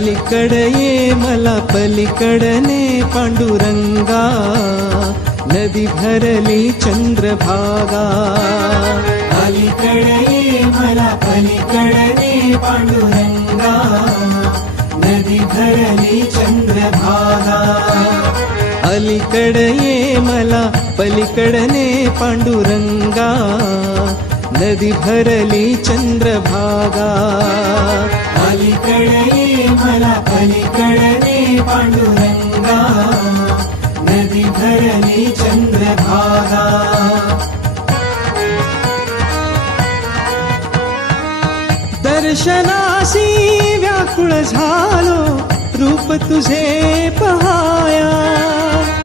अलीकडे ये मला पलीकडने पांडुरंगा, नदी भरली चंद्रभागा. अलीकडे ये मला पलीकडने पांडुरंगा, नदी भरली चंद्रभागा. अलीकडे ये मला पलीकडने पांडुरंगा, नदी भरली चंद्रभागा. अलीकडे ये मला पलीकडने पांडुरंगा, नदी भरली चंद्रभागा. दर्शनासी व्याकुळ झालो, रूप तुझे पहाया.